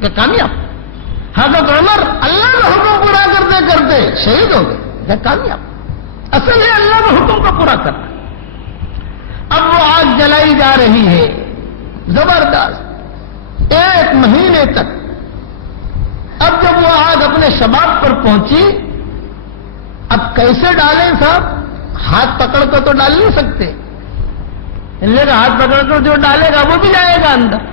کہ کامیاب. حضرت عمر اللہ کا حکم پورا کرتے کرتے شہید ہو گئے کہ کامیاب. اصل ہے اللہ کے حکم کو پورا کرنا. اب وہ آگ جلائی جا رہی ہے زبردست 1 مہینے تک. اب جب وہ آگ اپنے شباب پر پہنچی, اب کیسے ڈالیں صاحب؟ ہاتھ پکڑ کر تو ڈال نہیں سکتے, لیکن ہاتھ پکڑ کر جو ڈالے گا وہ بھی جائے گا اندر.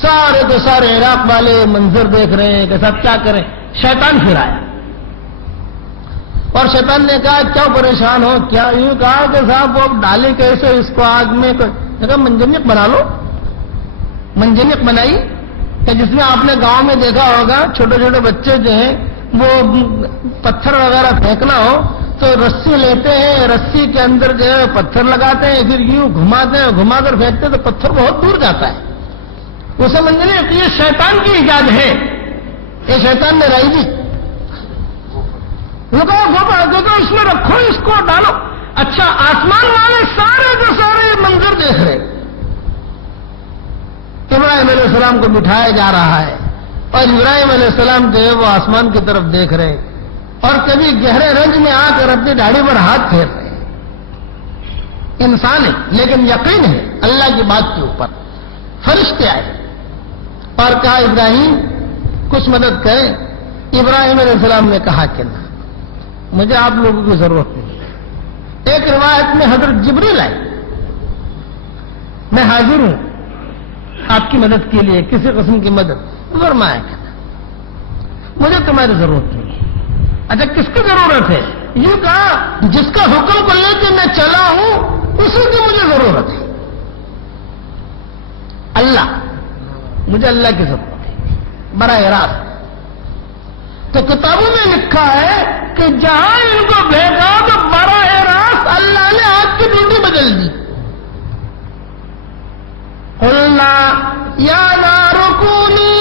سارے کے سارے عراق والے منظر دیکھ رہے ہیں کہ صاحب کیا کریں. شیطان پھر آیا اور شیطان نے کہا کیا پریشان ہو, کیا؟ یوں کہا کہ صاحب وہ ڈالے کیسے اس کو آگ میں؟ کہا منجنیق بنا لو. منجنیق بنائی کہ جس میں آپ نے گاؤں میں دیکھا ہوگا چھوٹے چھوٹے بچے جو ہیں وہ پتھر وغیرہ پھینکنا ہو تو رسی لیتے ہیں, رسی کے اندر جو ہے پتھر لگاتے ہیں, پھر یوں گھماتے ہیں, گھما کر پھینکتے ہیں تو پتھر بہت دور جاتا ہے. وہ سمجھ لیں کہ یہ شیطان کی ایجاد ہے, یہ شیطان نے رائی دی. اس میں رکھو, اس کو ڈالو. اچھا, آسمان والے سارے کے سارے منظر دیکھ رہے. ابراہیم علیہ السلام کو بٹھایا جا رہا ہے اور ابراہیم علیہ السلام جو ہے وہ آسمان کی طرف دیکھ رہے اور کبھی گہرے رنج میں آ کر اپنی داڑھی پر ہاتھ پھیر رہے. انسان ہے لیکن یقین ہے اللہ کی بات کے اوپر. فرشتے آئے اور کہا ابراہیم کچھ مدد کریں. ابراہیم علیہ السلام نے کہا کہ نہ, مجھے آپ لوگوں کی ضرورت نہیں. ایک روایت میں حضرت جبریل آئے, میں حاضر ہوں آپ کی مدد کے لیے, کسی قسم کی مدد. فرمایا کہ مجھے تمہاری ضرورت نہیں ہے. اچھا کس کی ضرورت ہے؟ یوں کہا جس کا حکم کو لے کے میں چلا ہوں اسی کی مجھے ضرورت ہے. اللہ, مجھے اللہ کی ضرورت ہے براہ راست. تو کتابوں میں لکھا ہے کہ جہاں ان کو بھیجا تو براہ راست اللہ نے آگ کی ڈیوٹی بدل دی. قلنا یا نار کونی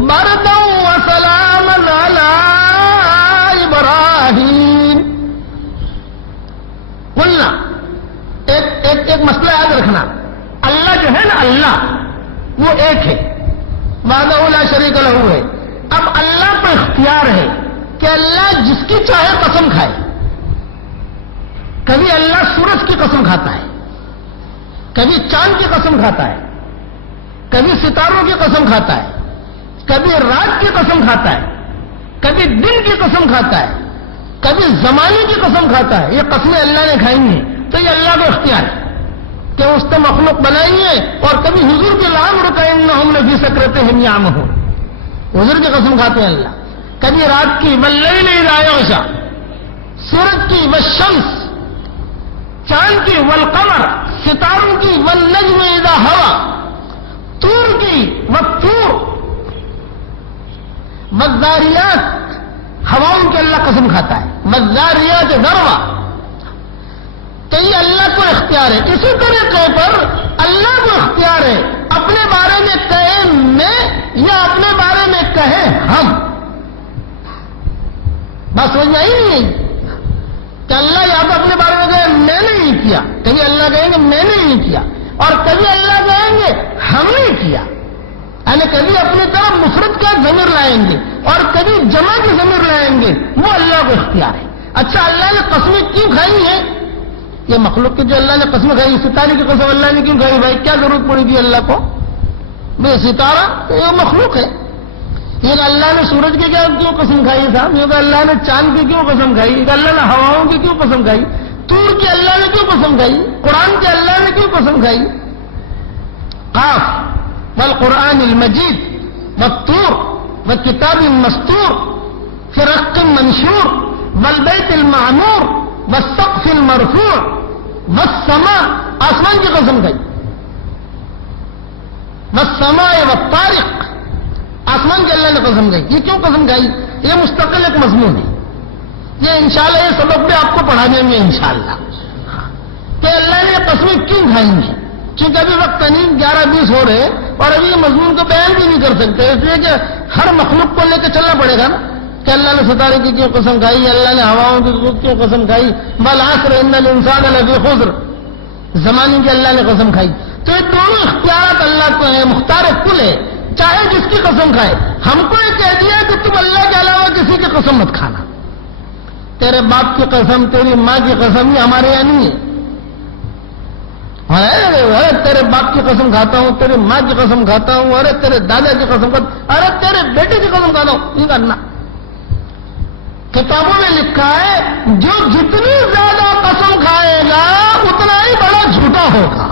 بردا وسلاما علی ابراہیم. قلنا, ایک مسئلہ یاد رکھنا, اللہ جو ہے نا اللہ وہ ایک ہے, وحدہ لا شریک لہ ہے. اب اللہ کو اختیار ہے کہ اللہ جس کی چاہے قسم کھائے. کبھی اللہ سورج کی قسم کھاتا ہے, کبھی چاند کی قسم کھاتا ہے, کبھی ستاروں کی قسم کھاتا ہے, کبھی رات کی قسم کھاتا ہے, کبھی دن کی قسم کھاتا ہے, کبھی زمانے کی قسم کھاتا ہے. یہ قسمیں اللہ نے کھائی ہیں تو یہ اللہ کو اختیار ہے کہ اس نے مخلوق بنائی ہے. اور کبھی حضور کے لام رکعینہم لفی سکرتہم یعمہون, حضور کی قسم کھاتے ہیں اللہ. کبھی رات کی واللیل اذا یغشی, سورج کی والشمس, چاند کی والقمر, ستاروں کی والنجم اذا ہوا, طور کی والطور, والذاریات, ہواؤں کی اللہ قسم کھاتا ہے, والذاریات ذروا. تو یہ اللہ کو اختیار ہے. اسی طریقے پر اللہ کو اختیار ہے اپنے بارے میں کہے میں یا اپنے بارے میں کہے ہم. بس سمجھ میں آئی نہیں کہ اللہ یا تو اپنے بارے میں کہے میں نے نہیں کیا, کبھی اللہ کہیں گے میں نے نہیں کیا, اور کبھی اللہ کہیں گے ہم نے کیا. یعنی کبھی اپنی طرف مفرد کا ضمیر لائیں گے اور کبھی جمع کی ضمیر لائیں گے, وہ اللہ کو اختیار ہے. اچھا, اللہ نے قسمیں کیوں کھائی ہیں؟ یہ مخلوق کی جو اللہ نے قسم کھائی, ستارے کی قسم اللہ نے کیوں کھائی بھائی؟ کیا ضرورت پڑی تھی اللہ کو؟ بھائی ستارہ یہ مخلوق ہے. یہ اللہ نے سورج کی کیوں قسم کھائی صاحب؟ یہ اللہ نے چاند کی کیوں قسم کھائی؟ اللہ نے ہواؤں کی کیوں قسم کھائی؟ طور کی اللہ نے کیوں قسم کھائی؟ قرآن کے اللہ نے کیوں قسم کھائی؟ قاف والقرآن المجید والطور والکتاب المسطور فی رق منشور والبیت المعمور والسقف المرفوع والسماء, آسمان کی قسم کھائی. والسماء والطارق, آسمان کے اللہ نے قسم کھائی. یہ کیوں قسم کھائی؟ یہ مستقل ایک مضمون ہے. یہ انشاءاللہ یہ سبق بھی آپ کو پڑھا دیں گے انشاءاللہ کہ اللہ نے یہ قسمیں کیوں کھائی ہیں. چونکہ ابھی وقت نہیں 11-20 ہو رہے اور ابھی مضمون کو بیان بھی نہیں کر سکتے, اس لیے کہ ہر مخلوق کو لے کے چلنا پڑے گا نا کہ اللہ نے ستارے کی کیوں قسم کھائی, اللہ نے ہواؤں کی کیوں قسم کھائی, والعصر ان الانسان لفی خسر, زمانے کی اللہ نے قسم کھائی. تو یہ دونوں اختیارات اللہ کو ہیں, مختار کل ہے. چاہے جس کی قسم کھائے. ہم کو یہ کہہ دیا کہ تم اللہ کے علاوہ کسی کی قسم مت کھانا. تیرے باپ کی قسم، تیری ماں کی قسم، یہ ہمارے یہاں نہیں ہے. ارے تیرے باپ کی قسم کھاتا ہوں، تیری ماں کی قسم کھاتا ہوں، ارے تیرے دادا کی قسم کھاتا ہوں، ارے تیرے بیٹے کی قسم کھاتا ہوں. نہیں کرنا. کتابوں میں لکھا ہے جو جتنی زیادہ قسم کھائے گا اتنا ہی بڑا جھوٹا ہوگا.